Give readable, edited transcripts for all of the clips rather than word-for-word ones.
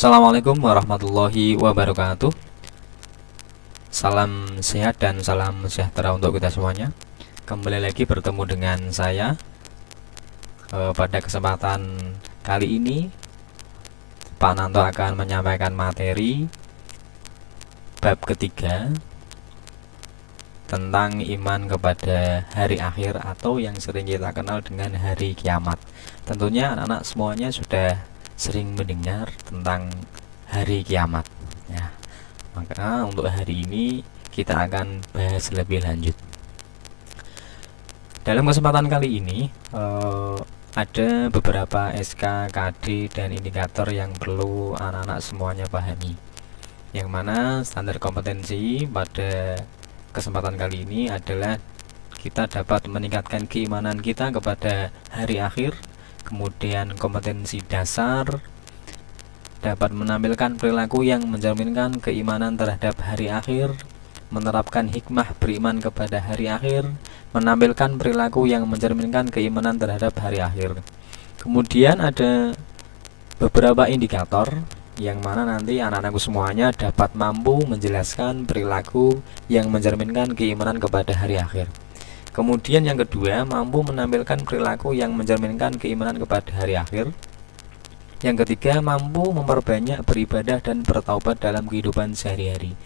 Assalamualaikum warahmatullahi wabarakatuh. Salam sehat dan salam sejahtera untuk kita semuanya. Kembali lagi bertemu dengan saya. Pada kesempatan kali ini Pak Nanto akan menyampaikan materi bab ketiga tentang iman kepada hari akhir atau yang sering kita kenal dengan hari kiamat. Tentunya anak-anak semuanya sudah sering mendengar tentang hari kiamat ya. Maka untuk hari ini kita akan bahas lebih lanjut. Dalam kesempatan kali ini ada beberapa SK, KD, dan indikator yang perlu anak-anak semuanya pahami, yang mana standar kompetensi pada kesempatan kali ini adalah kita dapat meningkatkan keimanan kita kepada hari akhir. Kemudian kompetensi dasar dapat menampilkan perilaku yang mencerminkan keimanan terhadap hari akhir, menerapkan hikmah beriman kepada hari akhir, menampilkan perilaku yang mencerminkan keimanan terhadap hari akhir. Kemudian ada beberapa indikator yang mana nanti anak-anakku semuanya dapat mampu menjelaskan perilaku yang mencerminkan keimanan kepada hari akhir. Kemudian yang kedua, mampu menampilkan perilaku yang mencerminkan keimanan kepada hari akhir. Yang ketiga, mampu memperbanyak beribadah dan bertaubat dalam kehidupan sehari-hari.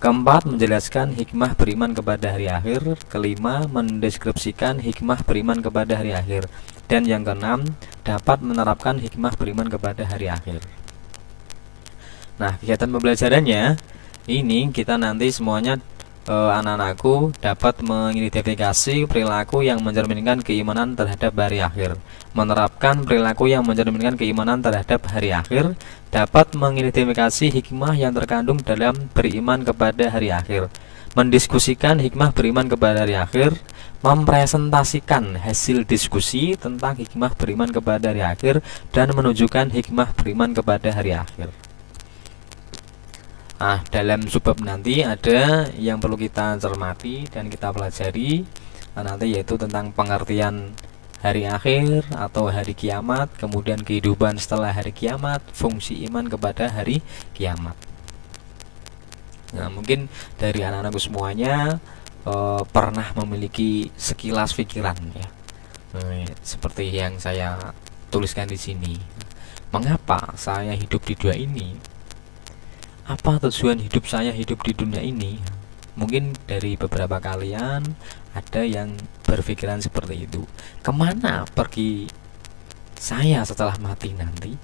Keempat, menjelaskan hikmah beriman kepada hari akhir. Kelima, mendeskripsikan hikmah beriman kepada hari akhir. Dan yang keenam, dapat menerapkan hikmah beriman kepada hari akhir. Nah, kegiatan pembelajarannya ini kita nanti semuanya anak-anakku dapat mengidentifikasi perilaku yang mencerminkan keimanan terhadap hari akhir, menerapkan perilaku yang mencerminkan keimanan terhadap hari akhir, dapat mengidentifikasi hikmah yang terkandung dalam beriman kepada hari akhir, mendiskusikan hikmah beriman kepada hari akhir, mempresentasikan hasil diskusi tentang hikmah beriman kepada hari akhir, dan menunjukkan hikmah beriman kepada hari akhir. Nah, dalam subbab nanti ada yang perlu kita cermati dan kita pelajari nanti, yaitu tentang pengertian hari akhir atau hari kiamat, kemudian kehidupan setelah hari kiamat, fungsi iman kepada hari kiamat. Nah, mungkin dari anak-anakku semuanya pernah memiliki sekilas pikiran ya, seperti yang saya tuliskan di sini. Mengapa saya hidup di dunia ini? Apa tujuan hidup saya hidup di dunia ini? Mungkin dari beberapa kalian ada yang berpikiran seperti itu. Kemana pergi saya setelah mati nanti?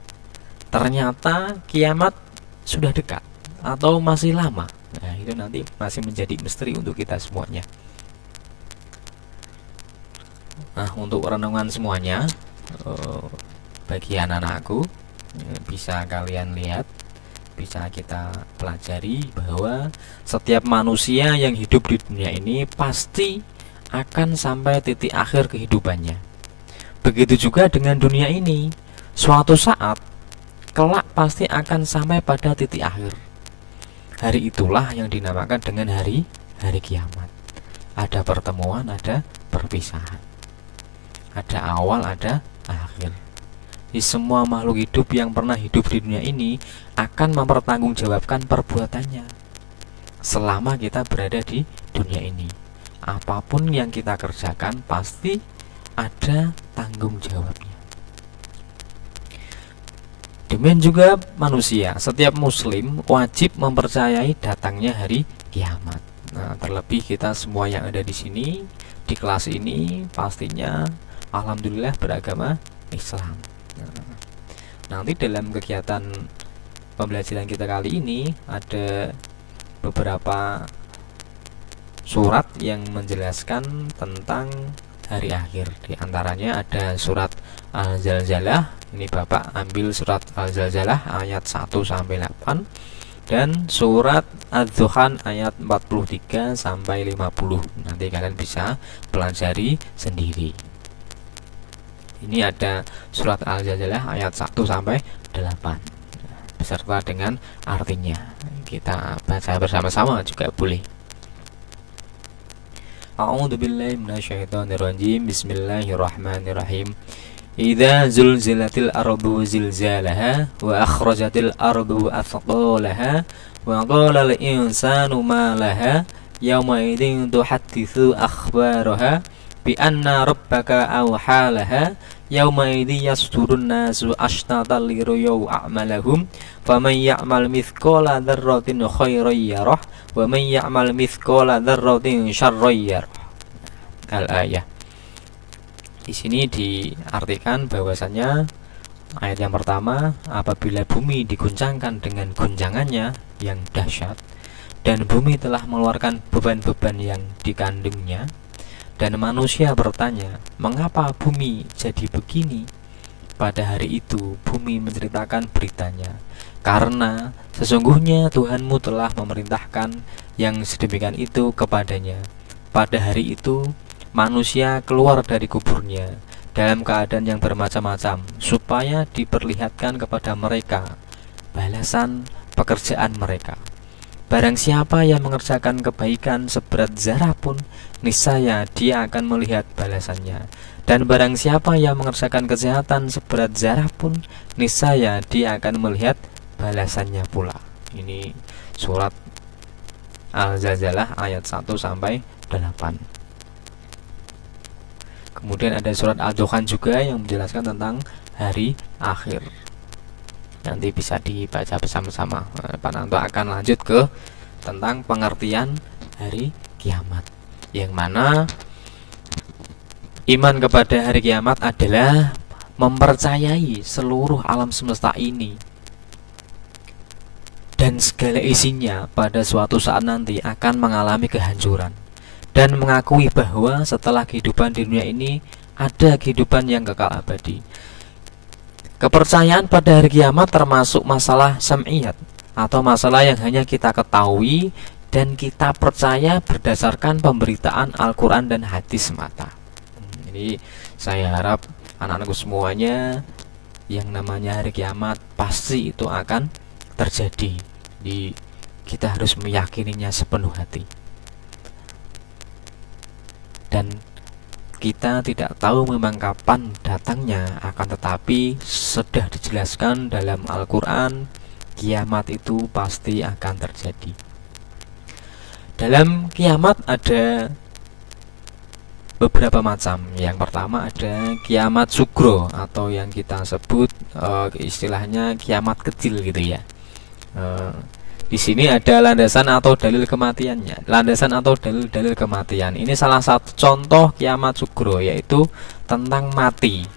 Ternyata kiamat sudah dekat atau masih lama. Nah, itu nanti masih menjadi misteri untuk kita semuanya. Nah, untuk renungan semuanya, bagi anak-anakku, bisa kalian lihat, bisa kita pelajari bahwa setiap manusia yang hidup di dunia ini pasti akan sampai titik akhir kehidupannya. Begitu juga dengan dunia ini, suatu saat kelak pasti akan sampai pada titik akhir. Hari itulah yang dinamakan dengan hari kiamat. Ada pertemuan, ada perpisahan. Ada awal, ada akhir. Di semua makhluk hidup yang pernah hidup di dunia ini akan mempertanggungjawabkan perbuatannya selama kita berada di dunia ini. Apapun yang kita kerjakan pasti ada tanggung jawabnya. Demikian juga manusia, setiap muslim wajib mempercayai datangnya hari kiamat. Nah, terlebih kita semua yang ada di sini di kelas ini pastinya alhamdulillah beragama Islam. Nanti dalam kegiatan pembelajaran kita kali ini ada beberapa surat yang menjelaskan tentang hari akhir. Di antaranya ada surat Al-Zalzalah. Ini Bapak ambil surat Al-Zalzalah ayat 1 sampai 8 dan surat Az-Dukhan ayat 43 sampai 50. Nanti kalian bisa pelajari sendiri. Ini ada surat Al-Zalzalah ayat 1 sampai 8 beserta dengan artinya. Kita baca bersama-sama juga boleh. A'udzubillahi minasyaitonirrajim. Bismillahirrahmanirrahim. idza zulzilatil ardu zilzalaha wa akhrajatil ardu athqalaha wa qala al insanu ma laha yauma idzin tuhadditsu akhbaraha bi anna rabbaka awhalaha yauma idzi yasdurun nasu ashtatan lirayu a'malahum faman ya'mal mithqala dzarratin khairan yarah wa man ya'mal mithqala dzarratin syarran yarah. Al-ayah. Di sini diartikan bahwasanya ayat yang pertama, apabila bumi diguncangkan dengan guncangannya yang dahsyat dan bumi telah mengeluarkan beban-beban yang dikandungnya, dan manusia bertanya, mengapa bumi jadi begini? Pada hari itu bumi menceritakan beritanya, karena sesungguhnya Tuhanmu telah memerintahkan yang sedemikian itu kepadanya. Pada hari itu manusia keluar dari kuburnya dalam keadaan yang bermacam-macam, supaya diperlihatkan kepada mereka balasan pekerjaan mereka. Barang siapa yang mengerjakan kebaikan seberat zarah pun, niscaya dia akan melihat balasannya. Dan barang siapa yang mengerjakan kejahatan seberat zarah pun, niscaya dia akan melihat balasannya pula. Ini surat Al-Zalzalah ayat 1 sampai 8. Kemudian ada surat Ad-Dukhan juga yang menjelaskan tentang hari akhir. Nanti bisa dibaca bersama-sama. Pak Nanto akan lanjut ke tentang pengertian hari kiamat, yang mana iman kepada hari kiamat adalah mempercayai seluruh alam semesta ini dan segala isinya pada suatu saat nanti akan mengalami kehancuran, dan mengakui bahwa setelah kehidupan di dunia ini ada kehidupan yang kekal abadi. Kepercayaan pada hari kiamat termasuk masalah sam'iyat, atau masalah yang hanya kita ketahui dan kita percaya berdasarkan pemberitaan Al-Quran dan hadis semata. Jadi saya harap anak-anakku semuanya, yang namanya hari kiamat pasti itu akan terjadi. Jadi kita harus meyakininya sepenuh hati. Dan kita tidak tahu memang kapan datangnya, akan tetapi sudah dijelaskan dalam Al-Quran, kiamat itu pasti akan terjadi. Dalam kiamat ada beberapa macam. Yang pertama ada kiamat sugro, atau yang kita sebut istilahnya kiamat kecil gitu ya. Di sini ada landasan atau dalil kematiannya. Landasan atau dalil-dalil kematian. Ini salah satu contoh kiamat sugro, yaitu tentang mati.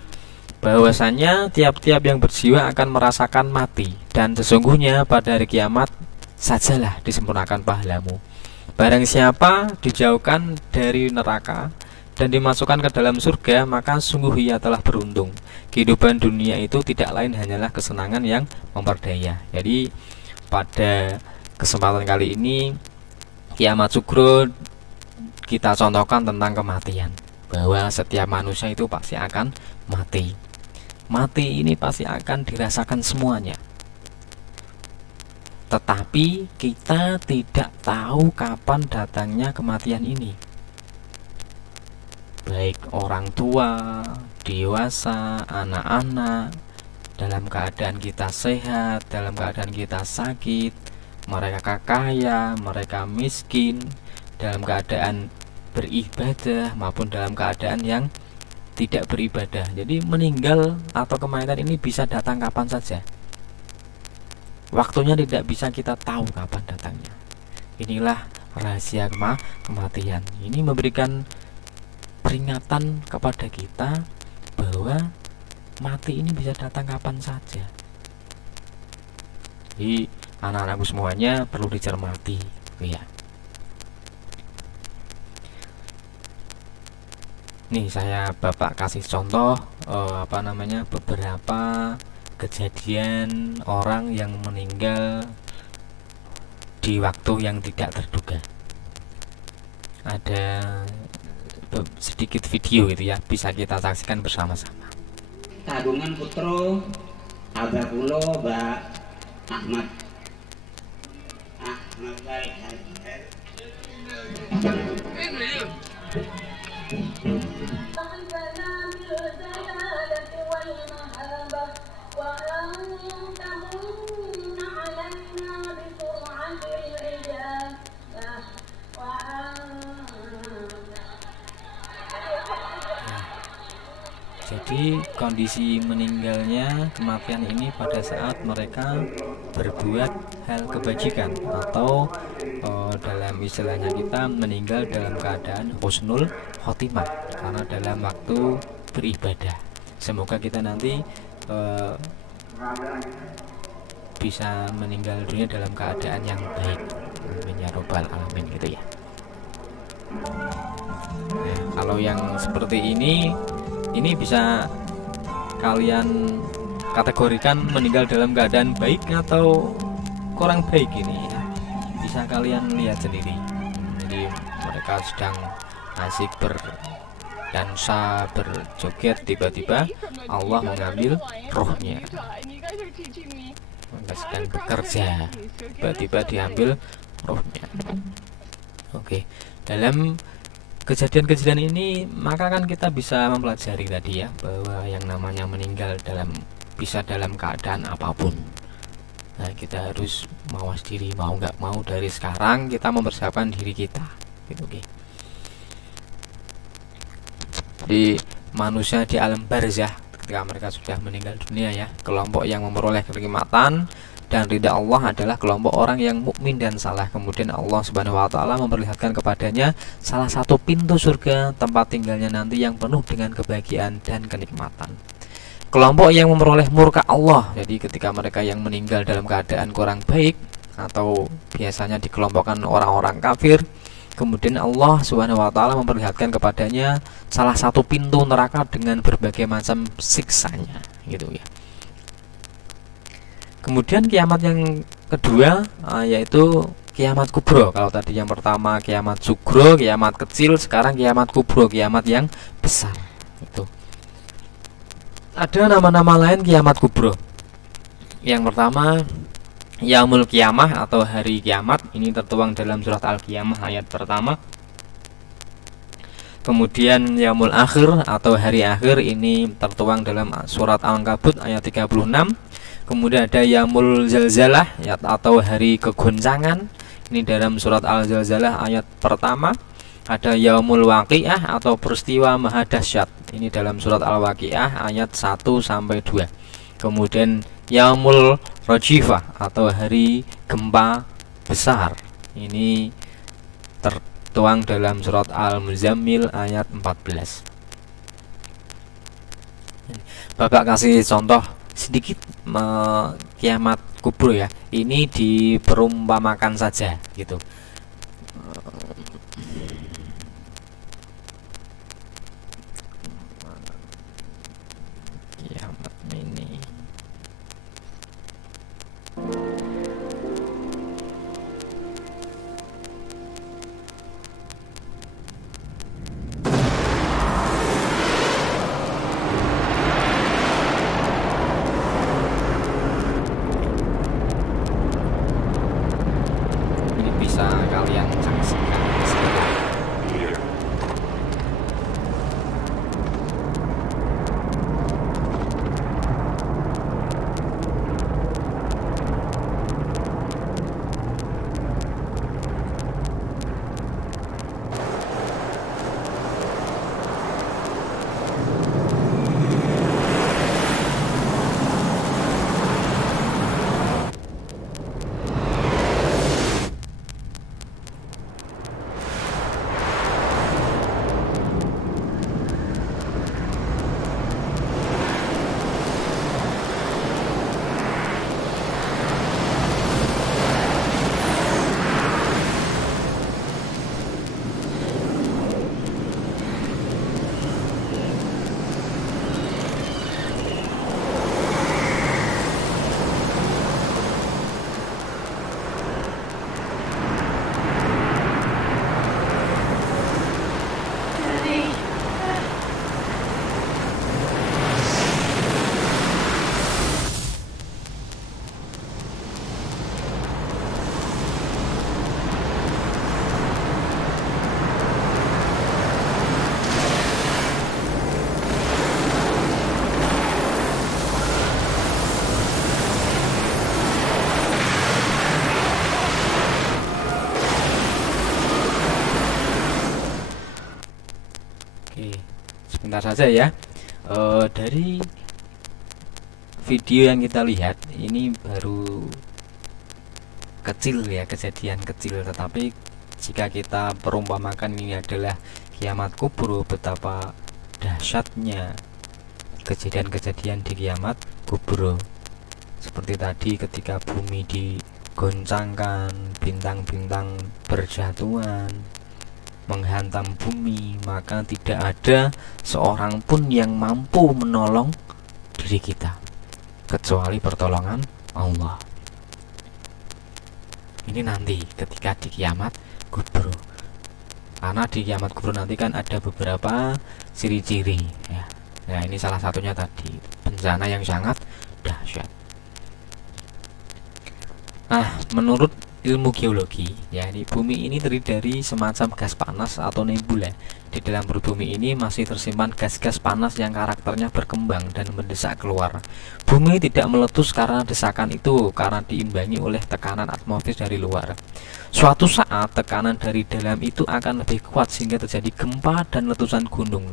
Bahwasanya tiap-tiap yang berjiwa akan merasakan mati, dan sesungguhnya pada hari kiamat sajalah disempurnakan pahalamu. Barang siapa dijauhkan dari neraka dan dimasukkan ke dalam surga, maka sungguh ia telah beruntung. Kehidupan dunia itu tidak lain hanyalah kesenangan yang memperdaya. Jadi pada kesempatan kali ini kiamat sugro kita contohkan tentang kematian, bahwa setiap manusia itu pasti akan mati. Mati ini pasti akan dirasakan semuanya, tetapi kita tidak tahu kapan datangnya kematian ini. Baik orang tua, dewasa, anak-anak, dalam keadaan kita sehat, dalam keadaan kita sakit, mereka kaya, mereka miskin, dalam keadaan beribadah maupun dalam keadaan yang tidak beribadah. Jadi meninggal atau kematian ini bisa datang kapan saja. Waktunya tidak bisa kita tahu kapan datangnya. Inilah rahasia kematian. Ini memberikan peringatan kepada kita bahwa mati ini bisa datang kapan saja. Jadi anak-anakku semuanya perlu dicermati, ya. Nih saya Bapak kasih contoh beberapa kejadian orang yang meninggal di waktu yang tidak terduga. Ada sedikit video gitu ya, bisa kita saksikan bersama-sama. Kagungan putra abah kula Mbak Ahmad Jadi kondisi meninggalnya, kematian ini pada saat mereka berbuat hal kebajikan, atau dalam istilahnya kita meninggal dalam keadaan husnul khotimah, karena dalam waktu beribadah. Semoga kita nanti bisa meninggal dunia dalam keadaan yang baik, amin ya robbal alamin, gitu ya. Nah, kalau yang seperti ini bisa kalian kategorikan meninggal dalam keadaan baik atau kurang baik. Ini bisa kalian lihat sendiri. Jadi mereka sedang asik berdansa, berjoget, tiba-tiba Allah mengambil rohnya. Mereka sedang bekerja, tiba-tiba diambil rohnya. Oke, dalam kejadian-kejadian ini maka kan kita bisa mempelajari tadi ya, bahwa yang namanya meninggal bisa dalam keadaan apapun. Nah, kita harus mawas diri, mau nggak mau dari sekarang kita mempersiapkan diri kita, gitu. Oke. Di manusia di alam barzah, ketika mereka sudah meninggal dunia ya, kelompok yang memperoleh kenikmatan dan ridha Allah adalah kelompok orang yang mukmin dan saleh. Kemudian Allah Subhanahu wa taala memperlihatkan kepadanya salah satu pintu surga, tempat tinggalnya nanti yang penuh dengan kebahagiaan dan kenikmatan. Kelompok yang memperoleh murka Allah, jadi ketika mereka yang meninggal dalam keadaan kurang baik atau biasanya dikelompokkan orang-orang kafir, kemudian Allah Subhanahu wa taala memperlihatkan kepadanya salah satu pintu neraka dengan berbagai macam siksanya, gitu ya. Kemudian kiamat yang kedua yaitu kiamat kubro. Kalau tadi yang pertama kiamat sugro, kiamat kecil, sekarang kiamat kubro, kiamat yang besar. Itu. Ada nama-nama lain kiamat kubro. Yang pertama Yaumul Kiamah atau hari kiamat. Ini tertuang dalam surat Al-Qiyamah ayat pertama. Kemudian Yaumul Akhir atau hari akhir, ini tertuang dalam surat Al-Ankabut ayat 36. Kemudian ada Yaumul Zalzalah atau hari kegoncangan, ini dalam surat Al-Zalzalah ayat pertama. Ada Yaumul Waqiah atau peristiwa maha dahsyat, ini dalam surat Al-Waqiah ayat 1 sampai 2. Kemudian Yaumul Rajifah atau hari gempa besar, ini tertuang dalam surat Al-Muzammil ayat 14. Bapak kasih contoh sedikit kiamat kubro ya, ini diperumpamakan saja, gitu. Kiamat ini bisa kalian saksikan sekarang. Oke, sebentar saja ya. Dari video yang kita lihat ini baru kecil ya, kejadian kecil, tetapi jika kita perumpamakan ini adalah kiamat kubro, betapa dahsyatnya kejadian-kejadian di kiamat kubro. Seperti tadi ketika bumi digoncangkan, bintang-bintang berjatuhan menghantam bumi, maka tidak ada seorang pun yang mampu menolong diri kita kecuali pertolongan Allah. Ini nanti ketika di kiamat kubro, karena di kiamat kubro nanti kan ada beberapa ciri-ciri ya. Nah, ini salah satunya tadi, bencana yang sangat dahsyat. Nah, menurut ilmu geologi ya, di bumi ini terdiri dari semacam gas panas atau nebula. Di dalam perut bumi ini masih tersimpan gas-gas panas yang karakternya berkembang dan mendesak keluar. Bumi tidak meletus karena desakan itu, karena diimbangi oleh tekanan atmosfer dari luar. Suatu saat tekanan dari dalam itu akan lebih kuat sehingga terjadi gempa dan letusan gunung.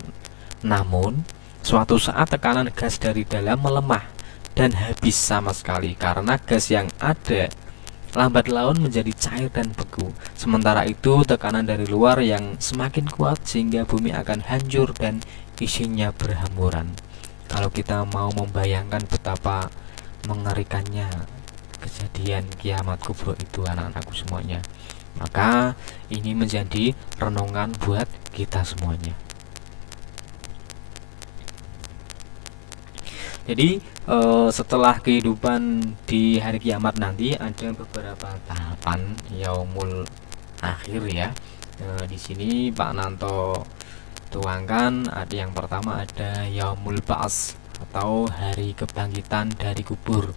Namun suatu saat tekanan gas dari dalam melemah dan habis sama sekali karena gas yang ada lambat laun menjadi cair dan beku. Sementara itu tekanan dari luar yang semakin kuat sehingga bumi akan hancur dan isinya berhamburan. Kalau kita mau membayangkan betapa mengerikannya kejadian kiamat kubro itu anak-anakku semuanya, maka ini menjadi renungan buat kita semuanya. Jadi setelah kehidupan di hari kiamat nanti ada beberapa tahapan yaumul akhir ya. Di sini Pak Nanto tuangkan, ada yang pertama ada yaumul ba'ats atau hari kebangkitan dari kubur,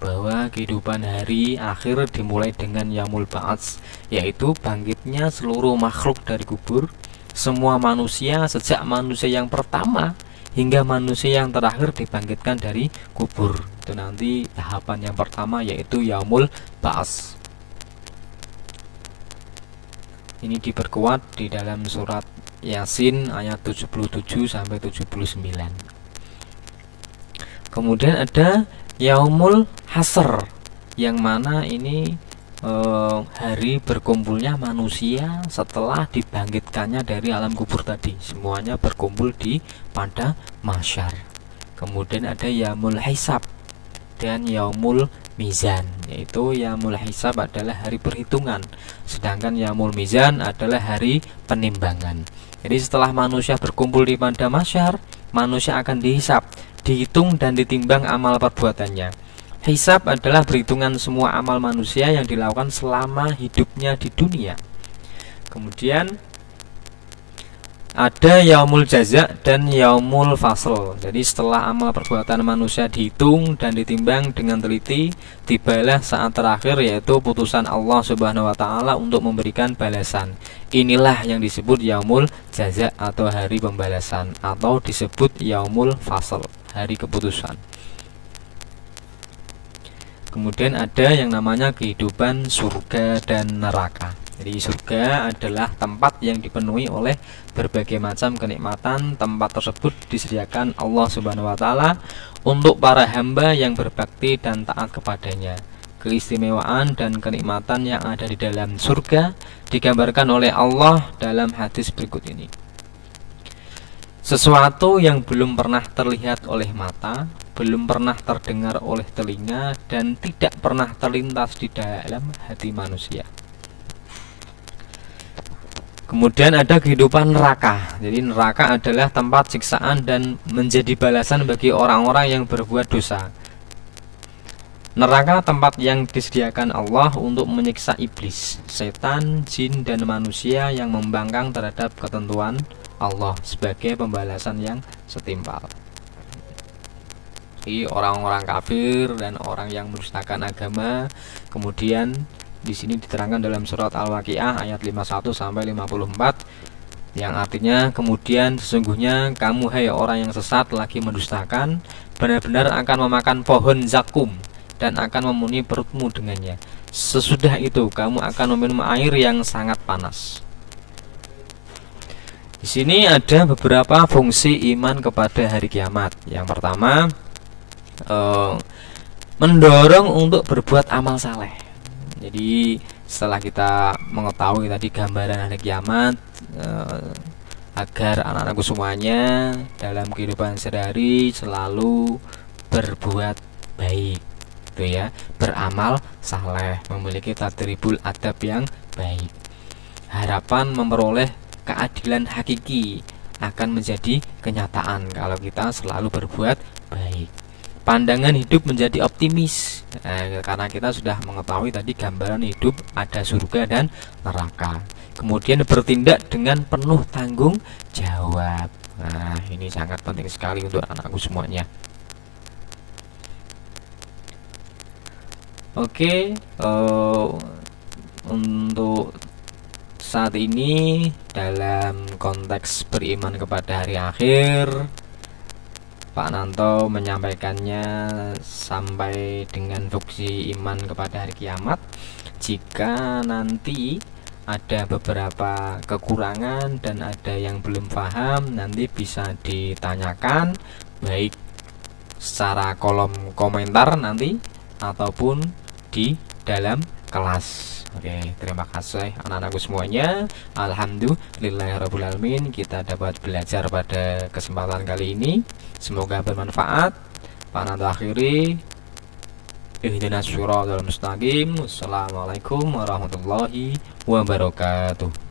bahwa kehidupan hari akhir dimulai dengan yaumul ba'ats, yaitu bangkitnya seluruh makhluk dari kubur, semua manusia sejak manusia yang pertama hingga manusia yang terakhir dibangkitkan dari kubur. Itu nanti tahapan yang pertama, yaitu yaumul ba'ats. Ini diperkuat di dalam surat Yasin ayat 77 sampai 79. Kemudian ada yaumul hasr, yang mana ini hari berkumpulnya manusia setelah dibangkitkannya dari alam kubur tadi, semuanya berkumpul di pada mahsyar. Kemudian ada yaumul hisab dan yaumul mizan, yaitu yaumul hisab adalah hari perhitungan, sedangkan yaumul mizan adalah hari penimbangan. Jadi setelah manusia berkumpul di pada mahsyar, manusia akan dihisab, dihitung dan ditimbang amal perbuatannya. Hisab adalah perhitungan semua amal manusia yang dilakukan selama hidupnya di dunia. Kemudian ada yaumul jaza dan yaumul fasl. Jadi setelah amal perbuatan manusia dihitung dan ditimbang dengan teliti, tibalah saat terakhir, yaitu putusan Allah Subhanahu wa taala untuk memberikan balasan. Inilah yang disebut yaumul jaza atau hari pembalasan, atau disebut yaumul fasl, hari keputusan. Kemudian ada yang namanya kehidupan surga dan neraka. Jadi surga adalah tempat yang dipenuhi oleh berbagai macam kenikmatan. Tempat tersebut disediakan Allah Subhanahu wa taala untuk para hamba yang berbakti dan taat kepadanya. Keistimewaan dan kenikmatan yang ada di dalam surga digambarkan oleh Allah dalam hadis berikut ini. Sesuatu yang belum pernah terlihat oleh mata, belum pernah terdengar oleh telinga, dan tidak pernah terlintas di dalam hati manusia. Kemudian ada kehidupan neraka. Jadi neraka adalah tempat siksaan dan menjadi balasan bagi orang-orang yang berbuat dosa. Neraka tempat yang disediakan Allah untuk menyiksa iblis, setan, jin, dan manusia yang membangkang terhadap ketentuan Allah sebagai pembalasan yang setimpal. Jadi orang-orang kafir dan orang yang mendustakan agama, kemudian di sini diterangkan dalam surat Al-Waqiah ayat 51 sampai 54, yang artinya kemudian sesungguhnya kamu hai orang yang sesat lagi mendustakan benar-benar akan memakan pohon zakum dan akan memenuhi perutmu dengannya. Sesudah itu kamu akan meminum air yang sangat panas. Di Di sini ada beberapa fungsi iman kepada hari kiamat. Yang pertama, mendorong untuk berbuat amal saleh. Jadi setelah kita mengetahui tadi gambaran hari kiamat, agar anak-anakku semuanya dalam kehidupan sehari-hari selalu berbuat baik, gitu ya, beramal saleh, memiliki tadribul adab yang baik. Harapan memperoleh keadilan hakiki akan menjadi kenyataan kalau kita selalu berbuat baik. Pandangan hidup menjadi optimis, karena kita sudah mengetahui tadi gambaran hidup ada surga dan neraka. Kemudian bertindak dengan penuh tanggung jawab. Nah, ini sangat penting sekali untuk anakku semuanya. Oke, untuk saat ini dalam konteks beriman kepada hari akhir, Pak Nanto menyampaikannya sampai dengan fungsi iman kepada hari kiamat. Jika nanti ada beberapa kekurangan dan ada yang belum paham, nanti bisa ditanyakan baik secara kolom komentar nanti ataupun di dalam kelas. Oke, terima kasih anak-anakku semuanya. Alhamdulillahirrahmanirrahim, kita dapat belajar pada kesempatan kali ini. Semoga bermanfaat. Pak Nanto akhiri, ihdinas syiratal mustaqim. Wassalamualaikum warahmatullahi wabarakatuh.